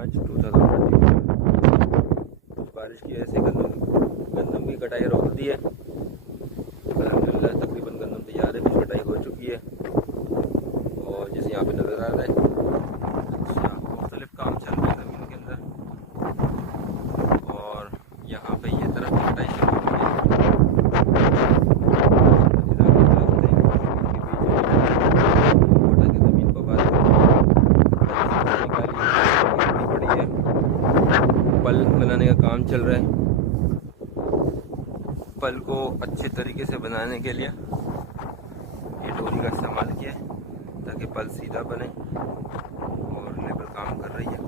5/2024। बारिश की वजह से गंदम की कटाई रोक दी है। अल्हम्दुलिल्लाह तकरीबन गंदम तैयार है, कुछ कटाई हो चुकी है। और जैसे यहाँ पे नज़र आ रहा है, अच्छा मुख्तलिफ काम चल रहे हैं ज़मीन के अंदर। और यहाँ पे ये तरफ कटाई शुरू हो गई है। ज़मीन को बात पल बनाने का काम चल रहा है। पल को अच्छे तरीके से बनाने के लिए ये डोरी का इस्तेमाल किया है ताकि पल सीधा बने, और लेबर काम कर रही है।